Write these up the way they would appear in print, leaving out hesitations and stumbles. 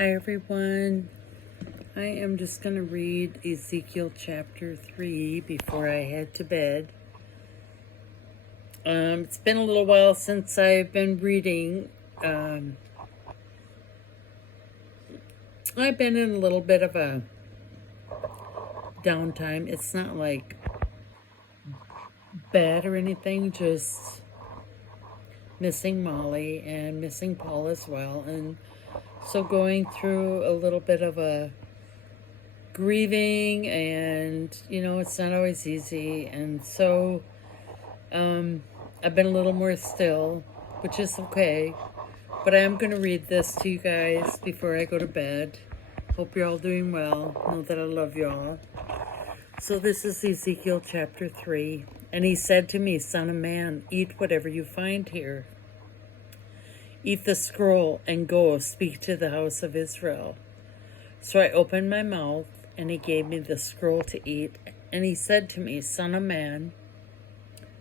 Hi everyone. I am just going to read Ezekiel chapter 3 before I head to bed. It's been a little while since I've been reading. I've been in a little bit of a downtime. It's not like bad or anything, just missing Molly and missing Paul as well. And so going through a little bit of a grieving, and it's not always easy. And so I've been a little more still, which is okay. But I am going to read this to you guys before I go to bed. Hope you're all doing well. Know that I love y'all. So this is Ezekiel chapter 3. And he said to me, "Son of man, eat whatever you find here. Eat the scroll and go speak to the house of Israel." So I opened my mouth, and he gave me the scroll to eat. And he said to me, "Son of man,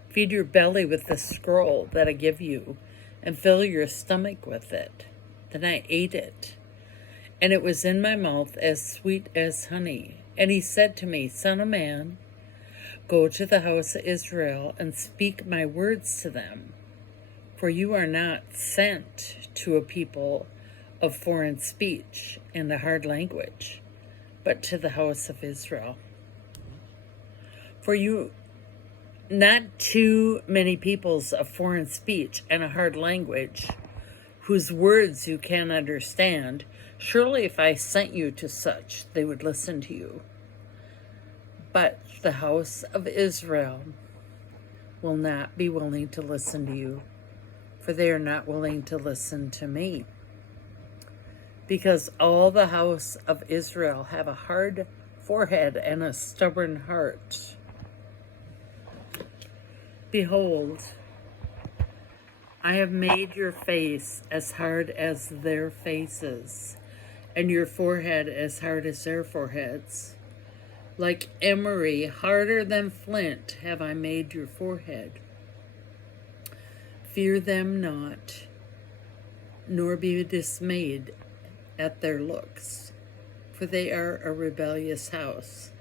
feed your belly with the scroll that I give you, and fill your stomach with it." Then I ate it, and it was in my mouth as sweet as honey. And he said to me, "Son of man, go to the house of Israel and speak my words to them. For you are not sent to a people of foreign speech and a hard language, but to the house of Israel. For you, not too many peoples of foreign speech and a hard language, whose words you can understand. Surely if I sent you to such, they would listen to you. But the house of Israel will not be willing to listen to you, for they are not willing to listen to me. Because all the house of Israel have a hard forehead and a stubborn heart. Behold, I have made your face as hard as their faces, and your forehead as hard as their foreheads. Like emery, harder than flint, have I made your forehead. Fear them not, nor be dismayed at their looks, for they are a rebellious house.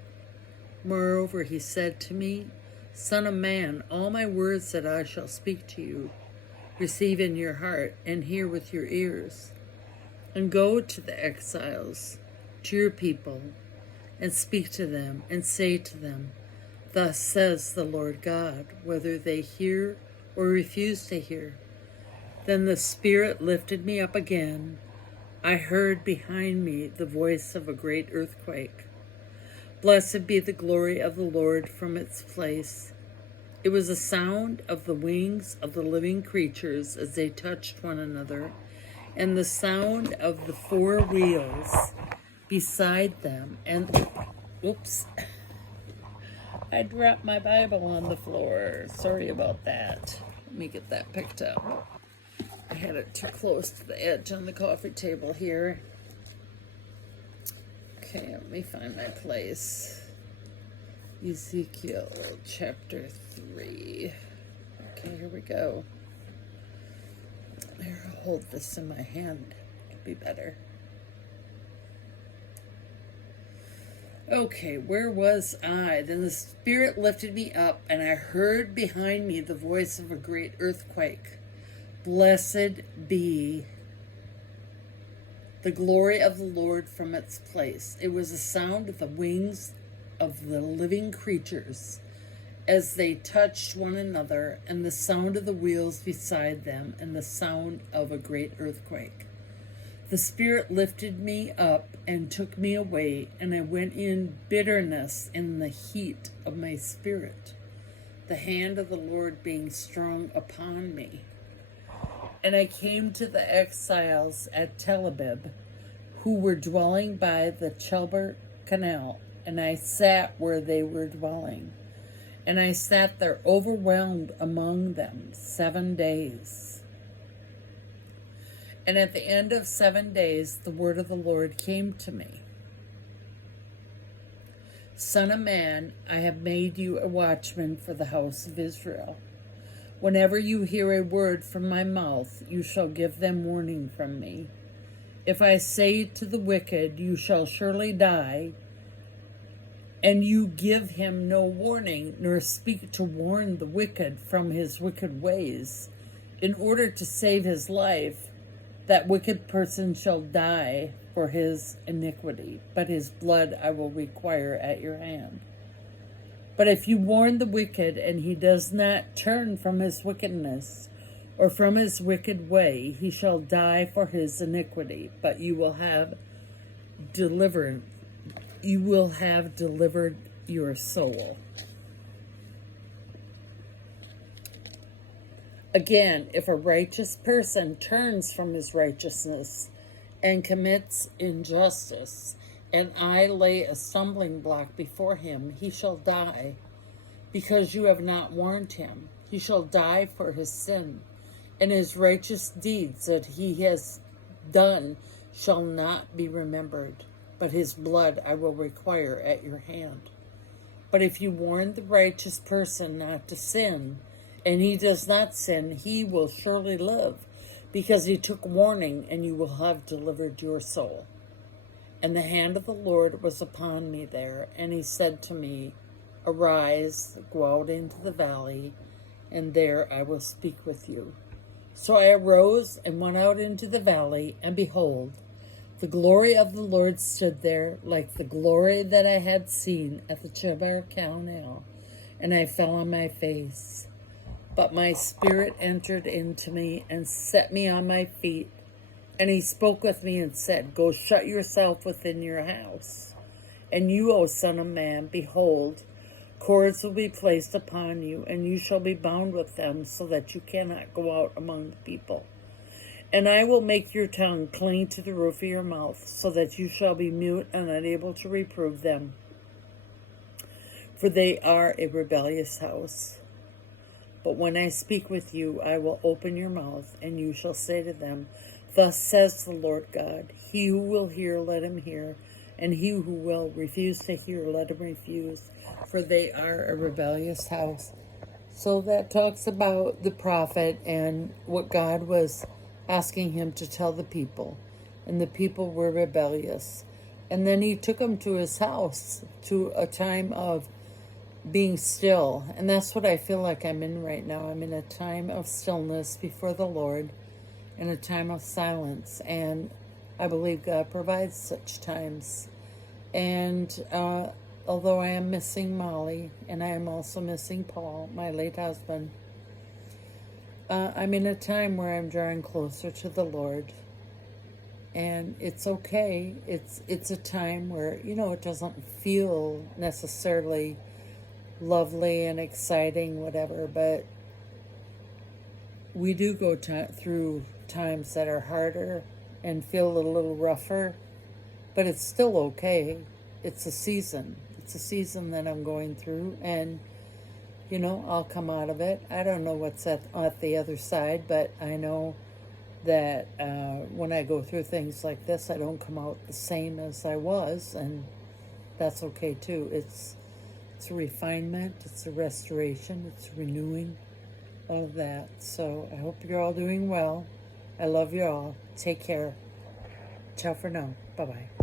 Moreover, he said to me, "Son of man, all my words that I shall speak to you, receive in your heart and hear with your ears. And go to the exiles, to your people, and speak to them, and say to them, Thus says the Lord God," whether they hear or refuse to hear. Then the Spirit lifted me up again. I heard behind me the voice of a great earthquake. Blessed be the glory of the Lord from its place. It was a sound of the wings of the living creatures as they touched one another, and the sound of the four wheels beside them. And, oops, I dropped my Bible on the floor. Sorry about that. Let me get that picked up. I had it too close to the edge on the coffee table here. Okay, let me find my place. Ezekiel chapter 3. Okay, here we go. Here, I'll hold this in my hand. It'll be better. Okay, where was I? Then the Spirit lifted me up, and I heard behind me the voice of a great earthquake. Blessed be the glory of the Lord from its place. It was a sound of the wings of the living creatures as they touched one another, and the sound of the wheels beside them, and the sound of a great earthquake. The Spirit lifted me up and took me away, and I went in bitterness in the heat of my spirit, the hand of the Lord being strong upon me. And I came to the exiles at Tel Aviv, who were dwelling by the Chebar Canal, and I sat where they were dwelling. And I sat there overwhelmed among them 7 days. And at the end of 7 days, the word of the Lord came to me. "Son of man, I have made you a watchman for the house of Israel. Whenever you hear a word from my mouth, you shall give them warning from me. If I say to the wicked, you shall surely die, and you give him no warning, nor speak to warn the wicked from his wicked ways, in order to save his life, that wicked person shall die for his iniquity, but his blood I will require at your hand. But if you warn the wicked, and he does not turn from his wickedness, or from his wicked way, he shall die for his iniquity, but you will have delivered your soul. Again, if a righteous person turns from his righteousness and commits injustice, and I lay a stumbling block before him, he shall die, because you have not warned him. He shall die for his sin, and his righteous deeds that he has done shall not be remembered, but his blood I will require at your hand. But if you warn the righteous person not to sin, and he does not sin, he will surely live, because he took warning, and you will have delivered your soul. And the hand of the Lord was upon me there, and he said to me, Arise, go out into the valley, and there I will speak with you. So I arose and went out into the valley, and behold, the glory of the Lord stood there, like the glory that I had seen at the Chebar Canal, and I fell on my face. But my spirit entered into me and set me on my feet. And he spoke with me and said, Go shut yourself within your house. And you, O son of man, behold, cords will be placed upon you, and you shall be bound with them, so that you cannot go out among the people. And I will make your tongue cling to the roof of your mouth, so that you shall be mute and unable to reprove them. For they are a rebellious house. But when I speak with you, I will open your mouth, and you shall say to them, Thus says the Lord God, He who will hear, let him hear, and he who will refuse to hear, let him refuse, for they are a rebellious house. So that talks about the prophet and what God was asking him to tell the people, and the people were rebellious. And then he took them to his house, to a time of being still. And that's what I feel like I'm in right now. I'm in a time of stillness before the Lord, in a time of silence, and I believe God provides such times. And although I am missing Molly, and I am also missing Paul, my late husband, I'm in a time where I'm drawing closer to the Lord, and it's okay. It's a time where, it doesn't feel necessarily lovely and exciting, whatever, but we do go through times that are harder and feel a little rougher, but it's still okay. It's a season. It's a season that I'm going through, and I'll come out of it. I don't know what's at the other side, but I know that when I go through things like this, I don't come out the same as I was, and that's okay too. It's a refinement, it's a restoration, it's renewing, all of that. So I hope you're all doing well. I love you all. Take care. Ciao for now. Bye-bye.